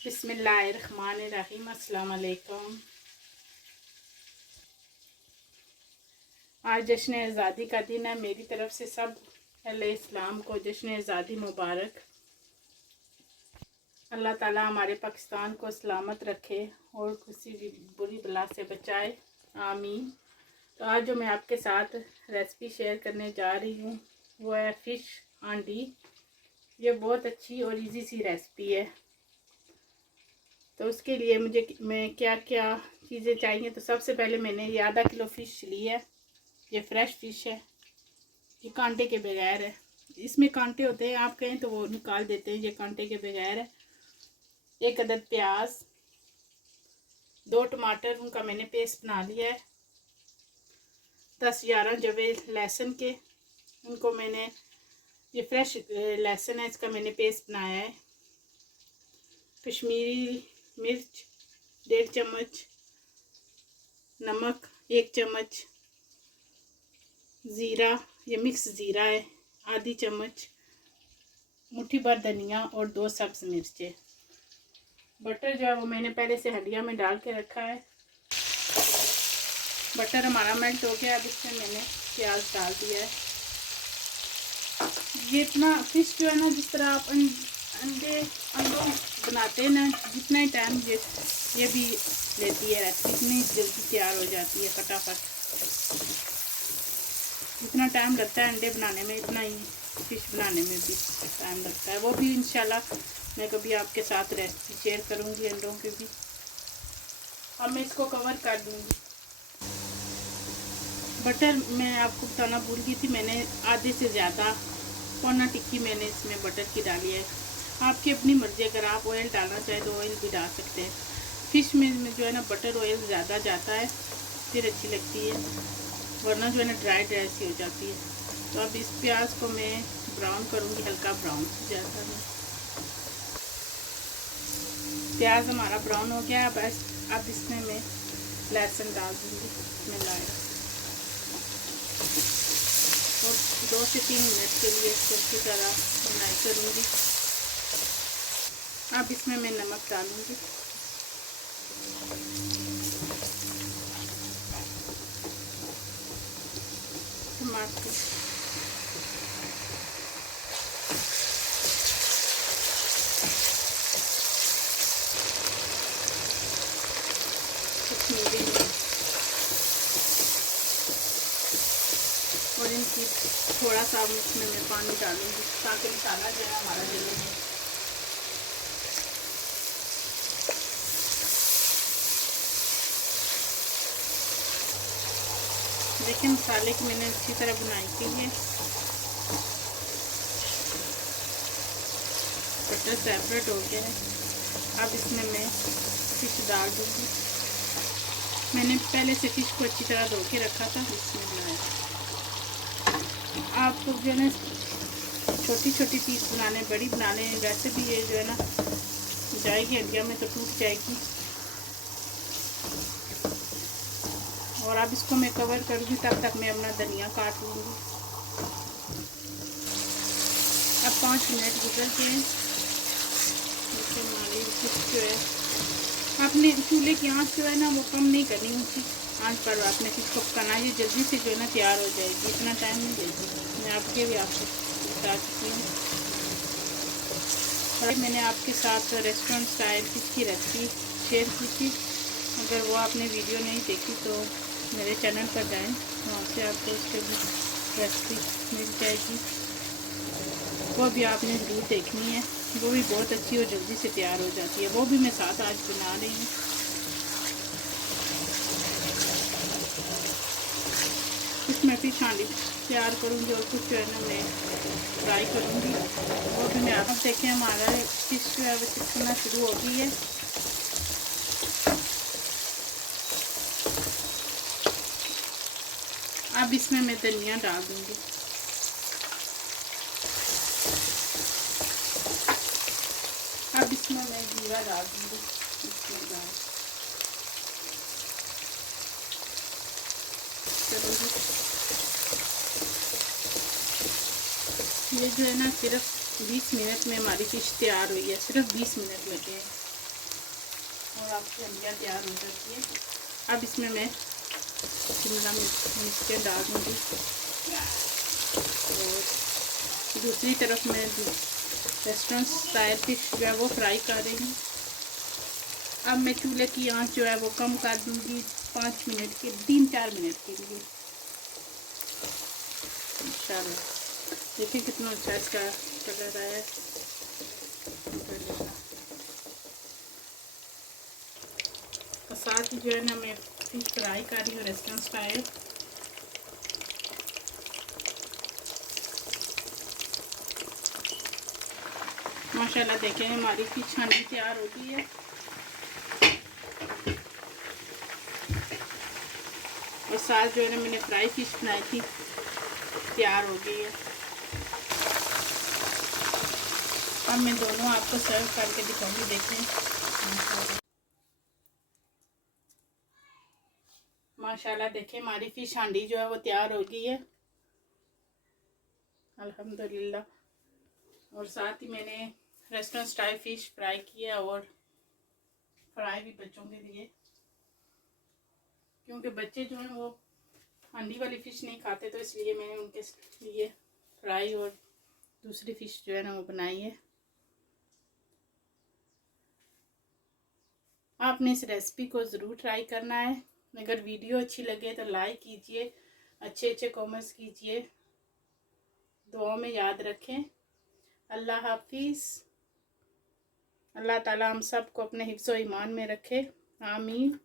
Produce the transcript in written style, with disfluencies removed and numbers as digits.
बिस्मिल्लाहिर्रहमानिर्रहीम। अस्सलाम वालेकुम। आज जश्न आज़ादी का दिन है। मेरी तरफ से सब अहले इस्लाम को जश्न आज़ादी मुबारक। अल्लाह ताला हमारे पाकिस्तान को सलामत रखे और किसी भी बुरी बला से बचाए, आमीन। तो आज जो मैं आपके साथ रेसिपी शेयर करने जा रही हूँ वो है फ़िश हांडी। ये बहुत अच्छी और इजी सी रेसिपी है। तो उसके लिए मैं क्या क्या चीज़ें चाहिए, तो सबसे पहले मैंने ये आधा किलो फ़िश ली है। ये फ्रेश फ़िश है, ये कांटे के बगैर है। इसमें कांटे होते हैं, आप कहें तो वो निकाल देते हैं। ये कांटे के बगैर है। एक अदद प्याज, 2 टमाटर, उनका मैंने पेस्ट बना लिया है। 10-11 जवे लहसुन के, उनको मैंने, ये फ्रेश लहसुन है, इसका मैंने पेस्ट बनाया है। कश्मीरी मिर्च 1.5 चम्मच, नमक 1 चम्मच, ज़ीरा, ये मिक्स ज़ीरा है आधी चम्मच, मुट्ठी भर धनिया और 2 सब्ज़ मिर्चें। बटर जो है वो मैंने पहले से हंडिया में डाल के रखा है। बटर हमारा मेल्ट हो गया। अब इसमें मैंने प्याज डाल दिया है। ये इतना फिश जो है ना, जिस तरह आप अंडों बनाते हैं ना, जितना ही टाइम ये भी लेती है रेसिपी, इतनी जल्दी तैयार हो जाती है फटाफट। जितना टाइम लगता है अंडे बनाने में, इतना ही फिश बनाने में भी टाइम लगता है। वो भी इंशाल्लाह मैं कभी आपके साथ रेसिपी शेयर करूँगी अंडों की भी। अब मैं इसको कवर कर दूँगी। बटर मैं आपको बताना भूल गई थी, मैंने आधे से ज़्यादा पौना टिक्की मैंने इसमें बटर की डाली है। आपकी अपनी मर्ज़ी, अगर आप ऑयल डालना चाहें तो ऑयल भी डाल सकते हैं। फ़िश में जो है ना बटर ऑयल ज़्यादा जाता है, फिर अच्छी लगती है, वरना जो है ना ड्राई सी हो जाती है। तो अब इस प्याज को मैं ब्राउन करूँगी, हल्का ब्राउन ज़्यादा नहीं। प्याज हमारा ब्राउन हो गया। अब इसमें मैं लहसुन डाल दूँगी, मिलाए और 2 से 3 मिनट के लिए इसको अच्छी तरह भुनाई करूँगी। अब इसमें मैं नमक डालूँगी, टमाटर, कश्मीरी मिर्च और इनकी थोड़ा सा इसमें मैं पानी डालूँगी ताकि मसाला जो है हमारा जले नहीं। देखिए मसाले की मैंने अच्छी तरह बुनाई की है। बटर सेपरेट हो गया है। अब इसमें मैं फिश डाल दूँगी। मैंने पहले से फिश को अच्छी तरह धो के रखा था, इसमें बनाया। आपको जो है ना छोटी छोटी पीस बनाने, बड़ी बनाने, वैसे भी ये जो है ना जाएगी हंडिया में तो टूट जाएगी। और अब इसको मैं कवर करूँगी, तब तक मैं अपना धनिया काट लूँगी। अब 5 मिनट गुजर के हमारी फिश जो है, आपने चूल्हे की आँच जो है ना वो कम नहीं करनी, ऊँची आँच पर आपने फिश को पकाना। ये जल्दी से जो है ना तैयार हो जाएगी, इतना टाइम नहीं देती। मैं आपके भी आपको बता चुकी हूँ। और मैंने आपके साथ रेस्टोरेंट स्टाइल फिश की रेसिपी शेयर की थी। अगर वो आपने वीडियो नहीं देखी तो मेरे चैनल पर जाएं, वहाँ से आपको उसके भी रेसिपी मिल जाएगी। वो भी आपने ज़रूर देखनी है। वो भी बहुत अच्छी और जल्दी से तैयार हो जाती है। वो भी मैं साथ आज बना रही हूँ। इसमें फिश हांडी तैयार करूँगी और कुछ जो है ना मैं फ्राई करूँगी। वो भी मैं आप देखें, हमारा फिश जो है वो चिपकना शुरू हो गई है। अब इसमें मैं धनिया डाल दूँगी। अब इसमें मैं जीरा डाल दूँगी। चलो ये जो है ना सिर्फ 20 मिनट में हमारी फिश तैयार हुई है। सिर्फ 20 मिनट लगे हैं। और आपकी हंडिया तैयार हो जाती है। अब इसमें मैं शिमला मिर्च डाल दूँगी और दूसरी तरफ मैं रेस्टोरेंट स्टाइल फिश जो है वो फ्राई कर रही हूँ। अब मैं चूल्हे की आंच जो है वो कम कर दूँगी 5 मिनट के 3-4 मिनट के लिए। इंशाल्लाह देखिए कितना अच्छा इसका कलर आया है। और साथ ही जो है ना मैं फिश फ्राई कर रही हूँ रेस्टोरेंट स्टाइल। माशाल्लाह देखें हमारी फिश हांडी तैयार हो गई है। और साथ जो है ना मैंने फ्राई फिश बनाई थी तैयार हो गई है। अब मैं दोनों आपको सर्व करके दिखाऊंगी, देखें। माशाल्लाह देखें हमारी फिश हांडी जो है वो तैयार हो गई है अल्हम्दुलिल्लाह। और साथ ही मैंने रेस्टोरेंट स्टाइल फिश फ्राई किया और फ्राई भी बच्चों के लिए, क्योंकि बच्चे जो हैं वो हांडी वाली फ़िश नहीं खाते, तो इसलिए मैंने उनके लिए फ्राई और दूसरी फ़िश जो है ना वो बनाई है। आपने इस रेसिपी को ज़रूर ट्राई करना है। अगर वीडियो अच्छी लगे तो लाइक कीजिए, अच्छे अच्छे कमेंट्स कीजिए, दुआ में याद रखें। अल्लाह हाफिज़। अल्लाह ताला हम सब को अपने हिफ्ज़ व ईमान में रखे, आमीन।